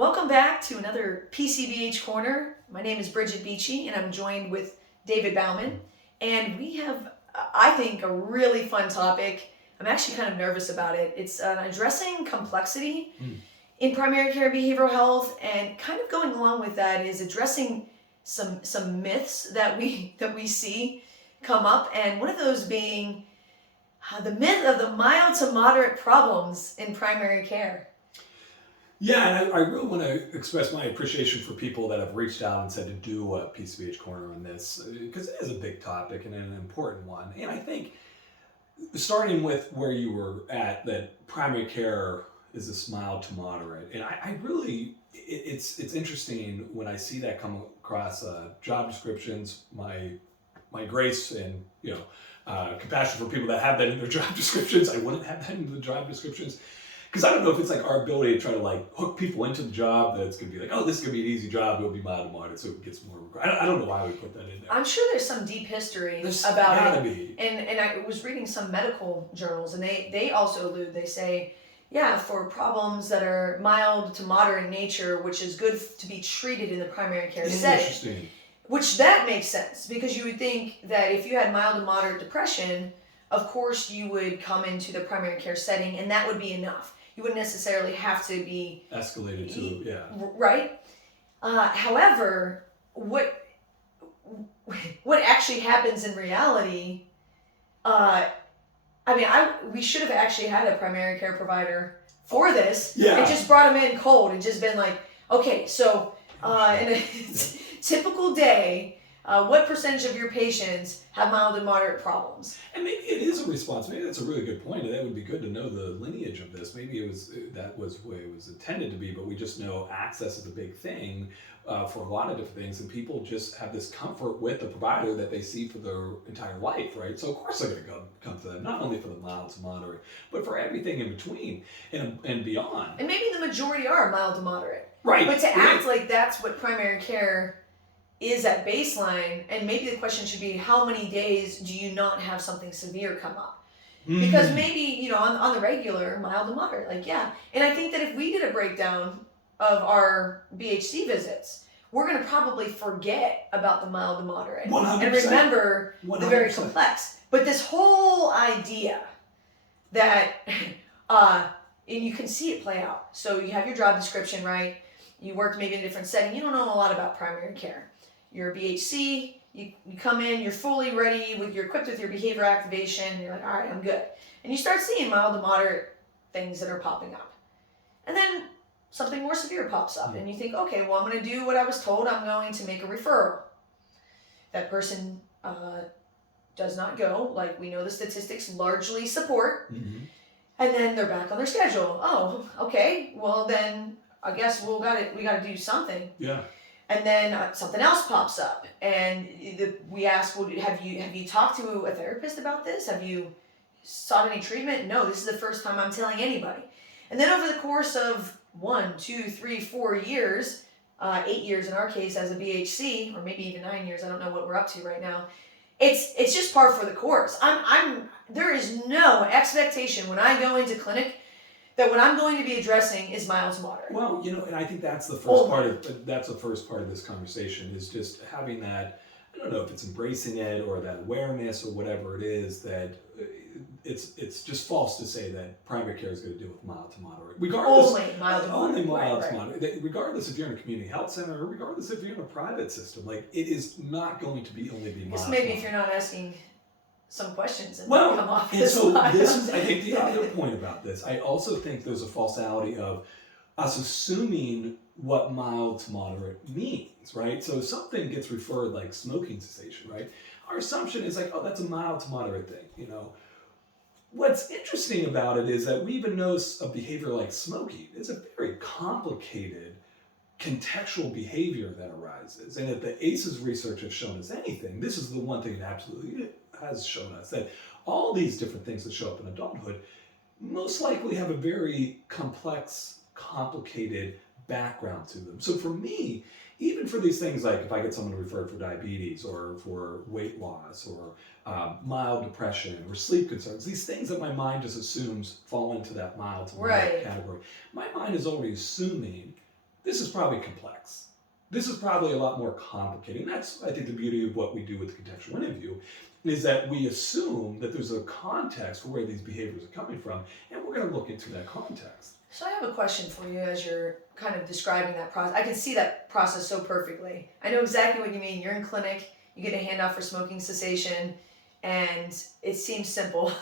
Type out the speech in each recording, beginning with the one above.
Welcome back to another PCBH Corner. My name is Bridget Beachy and I'm joined with David Bauman. And we have, I think, a really fun topic. I'm actually kind of nervous about it. It's addressing complexity in primary care behavioral health, and kind of going along with that is addressing some myths that we see come up, and one of those being the myth of the mild to moderate problems in primary care. Yeah, and I really want to express my appreciation for people that have reached out and said to do a PCBH Corner on this, because it is a big topic and an important one. And I think starting with where you were at, that primary care is this mild to moderate. And I really, it's interesting when I see that come across job descriptions, my grace and compassion for people that have that in their job descriptions. I wouldn't have that in the job descriptions. Because I don't know if it's like our ability to try to like hook people into the job that it's going to be like, oh, this is going to be an easy job, it'll be mild to moderate, so it gets more. I don't know why we put that in there. I'm sure there's some deep history about it. And I was reading some medical journals, and they also allude, they say, yeah, for problems that are mild to moderate in nature, which is good to be treated in the primary care setting. Interesting. Which that makes sense, because you would think that if you had mild to moderate depression, of course you would come into the primary care setting and that would be enough. You wouldn't necessarily have to be escalated to, right? However, what actually happens in reality, we should have actually had a primary care provider for this and just brought them in cold and just been like, okay, so in a typical day, what percentage of your patients have mild and moderate problems? And maybe it is a response. Maybe that's a really good point, and that would be good to know the lineage of this. Maybe that was the way it was intended to be, but we just know access is a big thing for a lot of different things, and people just have this comfort with the provider that they see for their entire life, right? So of course they're going to come to them, not only for the mild to moderate, but for everything in between and beyond. And maybe the majority are mild to moderate. Right. But to act like that's what primary care is at baseline, and maybe the question should be, how many days do you not have something severe come up? Because maybe, on the regular, mild to moderate, and I think that if we did a breakdown of our BHC visits, we're going to probably forget about the mild to moderate 100%. and remember 100%. the very complex. But this whole idea that, and you can see it play out. So you have your job description, right? You worked maybe in a different setting. You don't know a lot about primary care. You're a BHC, you come in, you're fully ready, you're equipped with your behavior activation, and you're like, all right, I'm good. And you start seeing mild to moderate things that are popping up. And then something more severe pops up, and you think, okay, well, I'm going to do what I was told. I'm going to make a referral. That person does not go, like we know the statistics largely support, and then they're back on their schedule. Oh, okay, well then I guess we got to do something. Yeah. And then something else pops up, and we ask, well, have you talked to a therapist about this? Have you sought any treatment? No, this is the first time I'm telling anybody. And then over the course of 1, 2, 3, 4 years, 8 years in our case as a BHC, or maybe even 9 years, I don't know what we're up to right now. It's just par for the course. There is no expectation when I go into clinic that what I'm going to be addressing is mild to moderate. Well, and I think that's the first part of this conversation, is just having that, I don't know if it's embracing it or that awareness or whatever it is, that it's just false to say that primary care is going to deal with mild to moderate. Regardless, only mild to moderate. Only mild to moderate. Regardless if you're in a community health center or regardless if you're in a private system, it is not going to be only be mild. Maybe if you're not asking some questions and come off and this so line. This is, I think, the other point about this. I also think there's a falsality of us assuming what mild to moderate means, right? So if something gets referred like smoking cessation, right? Our assumption is like, oh, that's a mild to moderate thing, What's interesting about it is that we even know a behavior like smoking is a very complicated contextual behavior that arises. And if the ACEs research has shown us anything, this is the one thing it absolutely has shown us, that all these different things that show up in adulthood most likely have a very complex, complicated background to them. So for me, even for these things like if I get someone referred for diabetes or for weight loss or mild depression or sleep concerns, these things that my mind just assumes fall into that mild to moderate category, my mind is already assuming this is probably complex. This is probably a lot more complicated. And that's, I think, the beauty of what we do with the contextual interview, is that we assume that there's a context for where these behaviors are coming from, and we're going to look into that context. So I have a question for you as you're kind of describing that process. I can see that process so perfectly. I know exactly what you mean. You're in clinic, you get a handoff for smoking cessation, and it seems simple,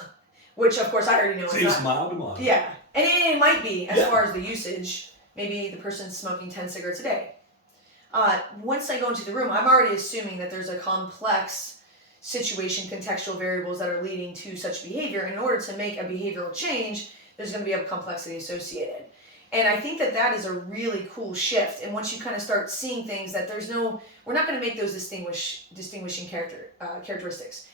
which of course I already know. Seems mild to moderate. Yeah, and it might be as Yeah. far as the usage. Maybe the person's smoking 10 cigarettes a day. Once I go into the room, I'm already assuming that there's a complex situation, contextual variables that are leading to such behavior. In order to make a behavioral change, there's going to be a complexity associated. And I think that that is a really cool shift. And once you kind of start seeing things that we're not going to make those distinguishing characteristics.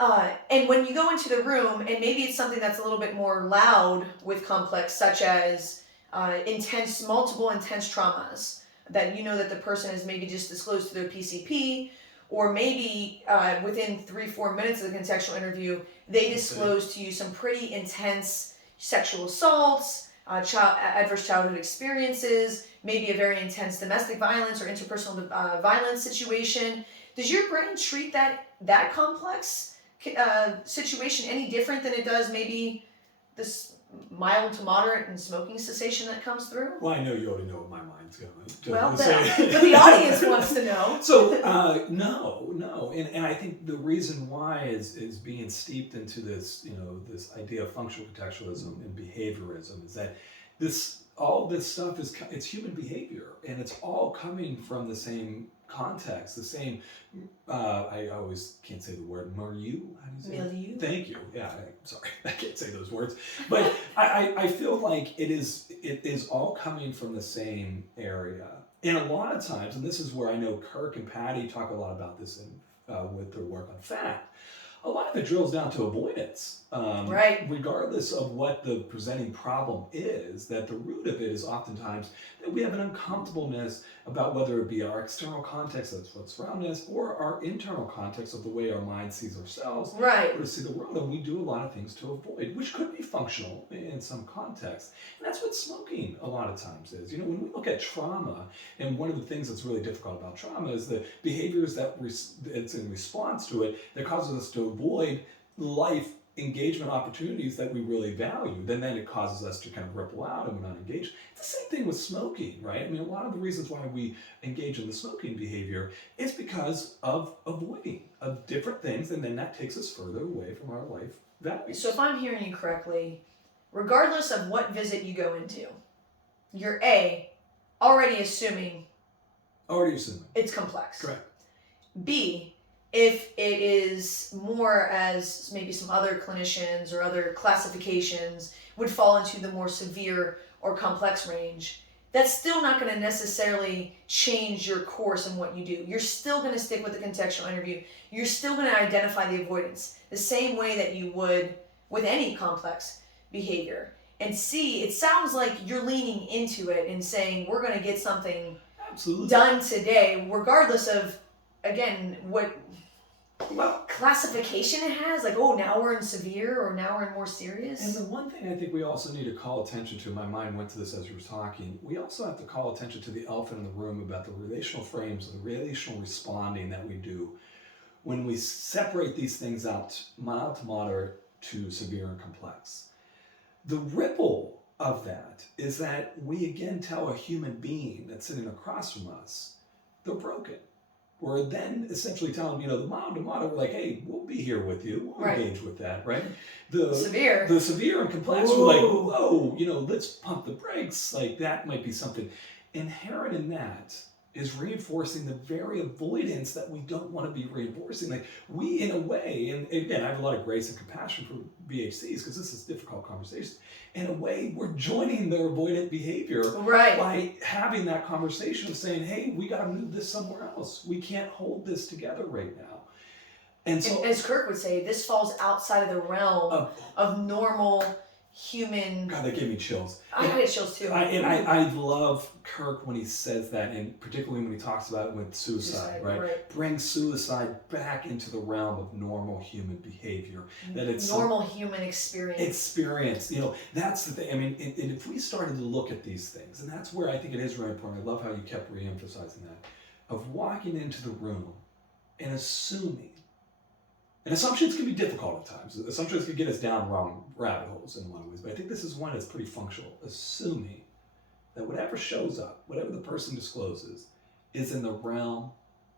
And when you go into the room, and maybe it's something that's a little bit more loud with complex, such as multiple intense traumas that you know that the person has maybe just disclosed to their PCP, or maybe within 3-4 minutes of the contextual interview, they disclose to you some pretty intense sexual assaults, adverse childhood experiences, maybe a very intense domestic violence or interpersonal violence situation. Does your brain treat that complex situation any different than it does maybe this mild to moderate and smoking cessation that comes through? Well, I know you already know what my mind's going to Well, say. but the audience wants to know. So, no. And I think the reason why is being steeped into this, this idea of functional contextualism and behaviorism, is that all this stuff it's human behavior, and it's all coming from the same context, the same, I always can't say the word, milieu? How do you say Milieu? It? Thank you. Yeah, sorry, I can't say those words. But I feel like it is all coming from the same area. And a lot of times, and this is where I know Kirk and Patty talk a lot about this with their work on fact, a lot of it drills down to avoidance. Right. Regardless of what the presenting problem is, that the root of it is oftentimes that we have an uncomfortableness about whether it be our external context of what's around us, or our internal context of the way our mind sees ourselves, right, or to see the world. And we do a lot of things to avoid, which could be functional in some context. And that's what smoking a lot of times is. When we look at trauma, and one of the things that's really difficult about trauma is the behaviors that it's in response to it that causes us to avoid life engagement opportunities that we really value. Then it causes us to kind of ripple out and we're not engaged. It's the same thing with smoking, right? I mean, a lot of the reasons why we engage in the smoking behavior is because of avoiding of different things, and then that takes us further away from our life values. So if I'm hearing you correctly, regardless of what visit you go into, you're already assuming it's complex. Correct. B, if it is more, as maybe some other clinicians or other classifications would fall into the more severe or complex range, that's still not going to necessarily change your course and what you do. You're still going to stick with the contextual interview. You're still going to identify the avoidance the same way that you would with any complex behavior. And C, it sounds like you're leaning into it and saying, we're going to get something Absolutely done today, regardless of, again, what classification it has, like, now we're in severe or now we're in more serious. And the one thing I think we also need to call attention to, my mind went to this as you were talking, we also have to call attention to the elephant in the room about the relational frames, the relational responding that we do when we separate these things out, mild to moderate to severe and complex. The ripple of that is that we again tell a human being that's sitting across from us, they're broken. We're then essentially telling, the mild to moderate, we're like, hey, we'll be here with you. We'll engage with that, right? The severe and complex, we're like, whoa, let's pump the brakes. Like, that might be something. Inherent in that is reinforcing the very avoidance that we don't want to be reinforcing. Like, we, in a way, and again, I have a lot of grace and compassion for BHCs because this is difficult conversation. In a way, we're joining their avoidant behavior by having that conversation of saying, hey, we got to move this somewhere else. We can't hold this together right now. And so, as Kirk would say, this falls outside of the realm of normal human. God, that gave me chills. I got chills too. I love Kirk when he says that, and particularly when he talks about it with suicide, right? Bring suicide back into the realm of normal human behavior. That it's normal human experience. That's the thing. I mean, and if we started to look at these things, and that's where I think it is really important. I love how you kept re-emphasizing that, of walking into the room and assuming. And assumptions can be difficult at times. Assumptions can get us down wrong rabbit holes in a lot of ways. But I think this is one that's pretty functional. Assuming that whatever shows up, whatever the person discloses, is in the realm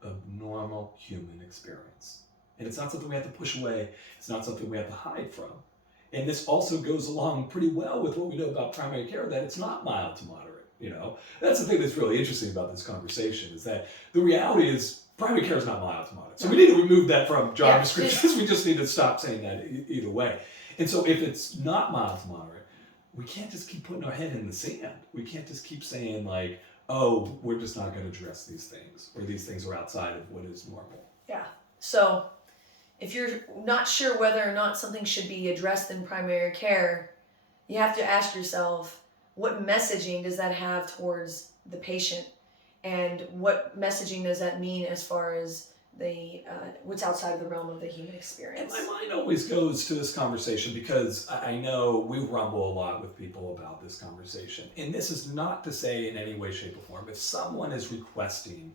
of normal human experience. And it's not something we have to push away. It's not something we have to hide from. And this also goes along pretty well with what we know about primary care, that it's not mild to moderate. That's the thing that's really interesting about this conversation, is that the reality is primary care is not mild to moderate. So we need to remove that from job descriptions. We just need to stop saying that either way. And so if it's not mild to moderate, we can't just keep putting our head in the sand. We can't just keep saying like, oh, we're just not going to address these things, or these things are outside of what is normal. Yeah. So if you're not sure whether or not something should be addressed in primary care, you have to ask yourself, what messaging does that have towards the patient? And what messaging does that mean as far as the what's outside of the realm of the human experience? And my mind always goes to this conversation because I know we rumble a lot with people about this conversation. And this is not to say in any way, shape, or form, if someone is requesting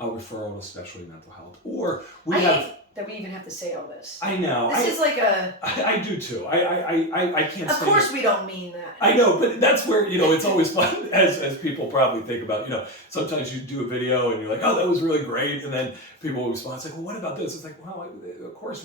a referral to specialty mental health, or I hate that we even have to say all this. I know. This is like a... I do too. I can't Of course we don't mean that. I know, but that's where, it's always fun, as people probably think about, sometimes you do a video and you're like, oh, that was really great. And then people will respond, it's like, well, what about this? It's like, well, of course